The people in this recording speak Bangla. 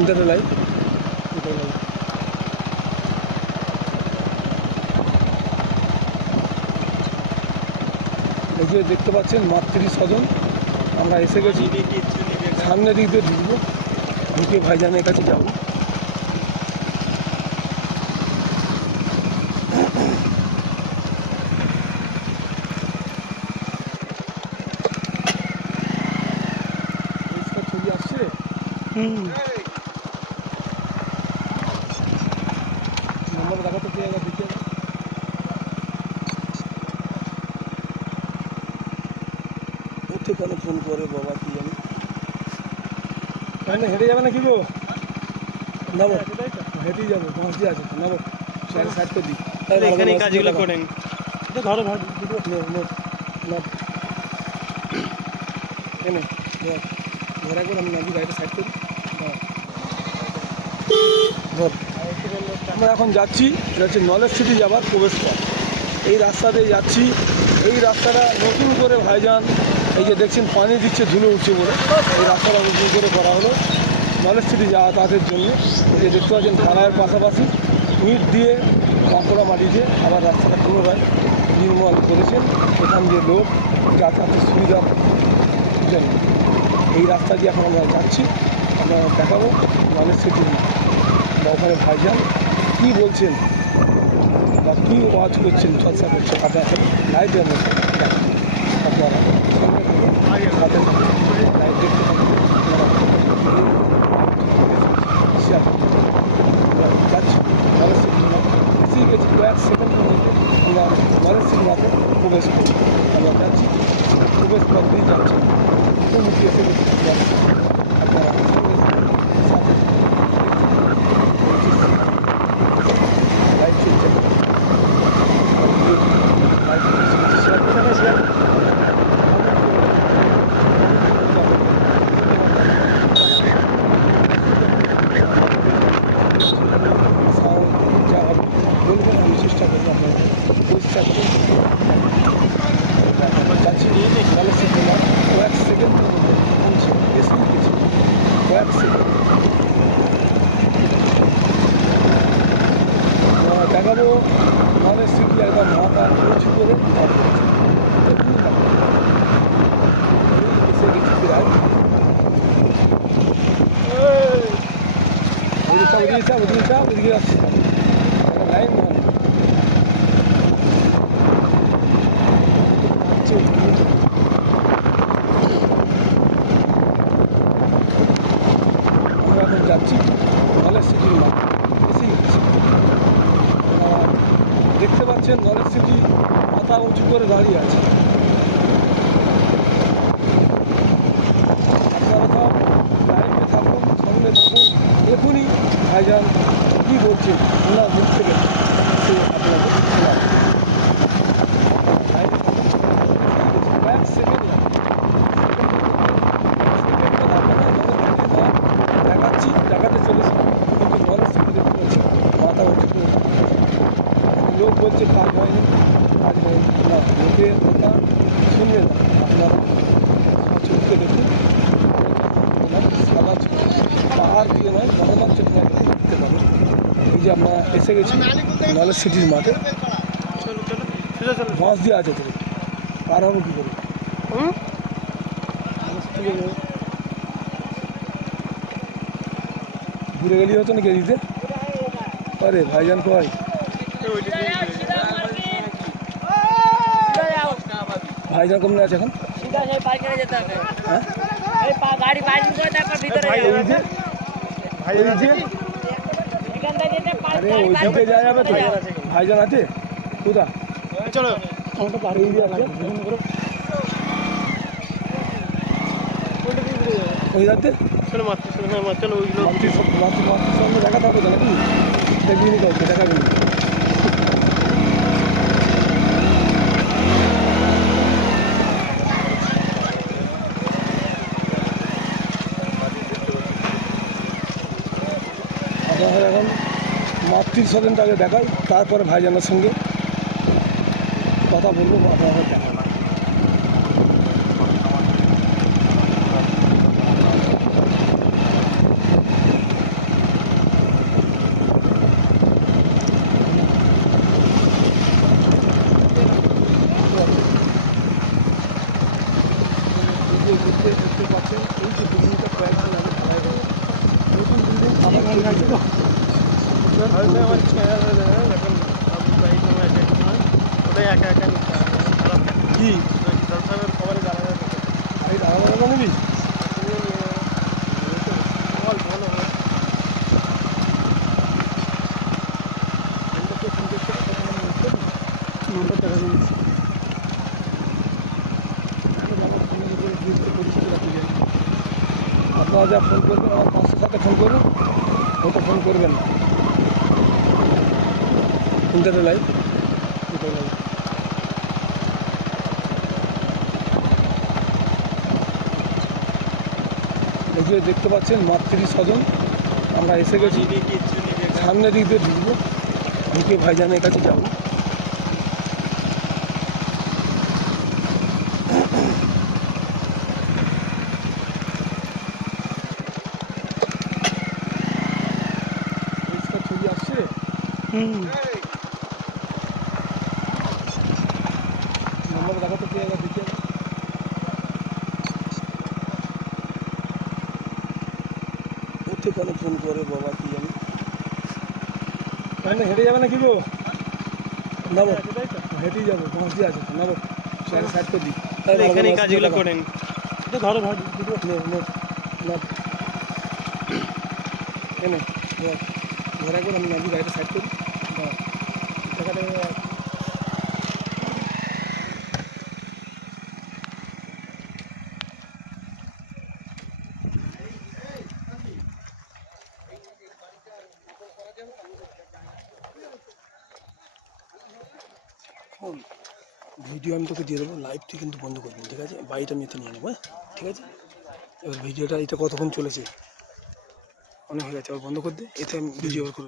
ইন্টারনেট লাইভ এই দেখতে পাচ্ছেন মাতৃ স্বজন। আমরা এসে গেছি। সামনে দিক দিয়ে ঢুকবো। ঢুকে ভাইজানের কাছে যাব। ছবি আসছে দেখাতে কে একবার দিতে হবে। কোথা কেন ফোন করে বাবা কি জানি। কেন হেঁটে যাবে না কি গো? নেব হেঁটেই যাব বাঁশ দিয়ে আছে নেব সাইড সাইড করে দিই এখানে কাজগুলো করেন ধরো নে এনে ধর। ধর একবার আমি নাকি গাড়িটা সাইড করি। ধর। আমরা এখন যাচ্ছি যাচ্ছি নলেজ সিটি যাবার প্রবেশপথ এই রাস্তা দিয়ে যাচ্ছি এই রাস্তাটা নতুন করে ভাইজান এই যে দেখছেন, পানি দিচ্ছে ধুলো উঠছে বলে। এই রাস্তাটা নতুন করে করা হলো। নলেজ সিটি যাতায়াতের জন্য, এই যে দেখতে পাচ্ছেন ঢালাইয়ের পাশাপাশি ইট দিয়ে কাঁকড়া মাটি দিয়ে আবার রাস্তাটা পুনরায় নির্মল করেছেন। এখান দিয়ে লোক যাতায়াতের সুবিধার জন্য এই রাস্তা দিয়ে এখন আমরা যাচ্ছি, আমরা দেখাবো নলেজ সিটি বা ওখানে ভাইজান কী বলছেন বা কী ওয়াজ করছেন, চর্চা করছেন, আপনার লাইভ আপনারা সঙ্গে থাকুন, সাথে থাকুন, live দেখতে থাকুন, আপনারা share করুন। আমরা যাচ্ছি নলেজ সিটি এসেই গেছি কয়েক সেকেন্ডের মধ্যে আমরা নলেজ সিটি মাঠে প্রবেশ করি আমরা যাচ্ছি প্রবেশ পথ দিয়ে যাচ্ছি মুখোমুখি এসে গেছি আপনারা সঙ্গে থাকুন, সাথে থাকুন, লাইভ চলছে বলবেন আমি চেষ্টা করব আপনারা চেষ্টা যাচ্ছি ভালো সেকেন্ড কয়েক সেকেন্ডের মধ্যে পৌঁছে এসে গেছি কয়েক সেকেন্ড দেখাবো আমাদের সিটি একদম মাথা উঁচু করে! ওদিকে চাপ, ওদিকে চাপ, ওদিকে যাচ্ছি। একটা লাইন মানে। যাচ্ছে, ওদিকে যাচ্ছে। যাচ্ছি নলেজ সিটির আর দেখতে পাচ্ছেন নলেজ সিটি মাথা উঁচু করে দাঁড়িয়ে আছে। আপনারা সব লাইফে থাকুন, সঙ্গে থাকুন এখনই ভাইজান কী বলছেন ওনার মুখ থেকে সে আপনাদের শোনাব লাইভে থাকুন কয়েক সেকেন্ড লাগে সেকেন্ড কথা আপনারা নলেজ সিটির মাঠ দেখাচ্ছি দেখাতে চলেছি কিন্তু নলেজ সিটি দেখতে পাচ্ছি মাথা উঁচু করে দাঁড়িয়ে আছে। লোক বলছে কাজ হয়নি কাজ হয়নি না লোকের কথা শুনবে না আপনারা চোখকে দেখুন পাহাড় দিয়ে নয় ভগবান চোখ দেখতে পাবেন এই যে আমরা এসে গেছি নলেজ সিটির মাঠে বাঁশ দিয়ে আছে তো পার হব কী করে ঘুরে গেলি হতো নাকি এদিকে আরে ভাইজান কয় দিকে যাওয়া যাবে তো ভাইজান আছে কোথা চলো আমাকে পারে এই দিয়ে আছে ওই রাতে চলো মাত্র চলো হ্যাঁ মাত্র চলো ওইগুলো মাতৃ মাতৃ সঙ্গে দেখা থাকবে তো নাকি দেখবি নি দেখাবি নি আপনাদের এখন মাতৃ স্বজনটাকে দেখাই তারপরে ভাইজানের সঙ্গে কথা বলব আপনাদের দেখা কি নিবি আপনারা যা ফোন করবেন আমার পাঁচশো সাথে ফোন করুন ওটা ফোন করবেন। না ইন্টারনেট লাইভ লাইভ এই যে দেখতে পাচ্ছেন, মাতৃ স্বজন। আমরা এসে গেছি। সামনে দিক দিয়ে ঢুকবো। ঢুকে ভাইজানের কাছে যাব পরিষ্কার ছবি আসছে নম্বর দেখাতে পেয়ে গেল দিকে ওতে কেন ফোন করে বাবা কি জানি তাহলে হেঁটে যাবে না কি গো নাবো হেঁটেই যাব পৌঁছে আছে নাবো সাইড সাইড করে দিই এখানেই কাজগুলো করেন ধরো ভাই দুটো নে নে না ধর ধর আমি নাকি গাড়িটা সাইড করি। ভিডিও আমি তোকে দিয়ে দেবো লাইভটি কিন্তু বন্ধ করবি ঠিক আছে? বাড়িটা আমি এতে নিয়ে নেব হ্যাঁ? ঠিক আছে? এবার ভিডিওটা এটা কতক্ষণ চলেছে? অনেক হয়ে গেছে আবার বন্ধ করে দে, এতে আমি ভিডিও